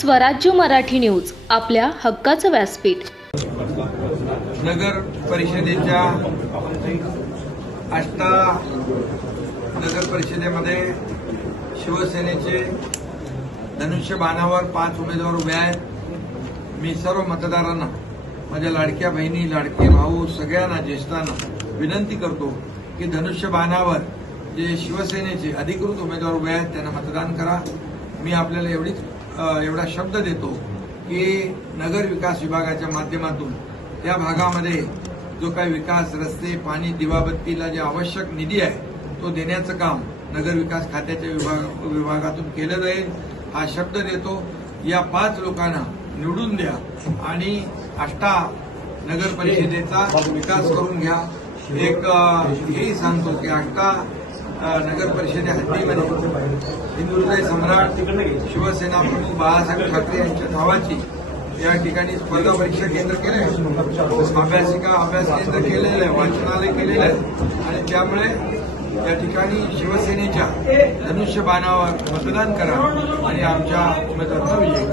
स्वराज्य मराठी न्यूज आपल्या हक्काचं व्यासपीठ. नगर परिषदेच्या आष्टा नगर परिषदेमध्ये शिवसेनेचे धनुष्यबाणावर पाच उमेदवार उभे आहेत. मी सर्व मतदारांना माझ्या लाडक्या बहिणी लाडके भाऊ सगळ्यांना ज्येष्ठांना विनंती करतो की धनुष्यबाणावर जे शिवसेनेचे अधिकृत उमेदवार उभे आहेत त्यांना मतदान करा. मी आपल्याला एवढीच एवढा शब्द देतो की नगर विकास विभागाच्या माध्यमातून त्या भागामध्ये जो काही विकास रस्ते पाणी दिवाबत्तीला जे आवश्यक निधी आहे तो देण्याचं काम नगर विकास खात्याच्या विभाग विभागातून केलं जाईल हा शब्द देतो. या पाच लोकांना निवडून द्या आणि आष्टा नगर परिषदेचा विकास करून घ्या. एक हे हेही सांगतो की आष्टा नगर परिषदे हद्दीमध्ये हिंदुहृदय सम्राट शिवसेना प्रमुख बाळासाहेब ठाकरे यांच्या नावाची या ठिकाणी स्पर्धा परीक्षा केंद्र केले अभ्यासिका अभ्यास केंद्र केलेलं आहे वाचनालय केलेलं आहे. आणि त्यामुळे या ठिकाणी शिवसेनेच्या धनुष्यबाणावर मतदान करा आणि आमच्या उमेदवारांचा विजय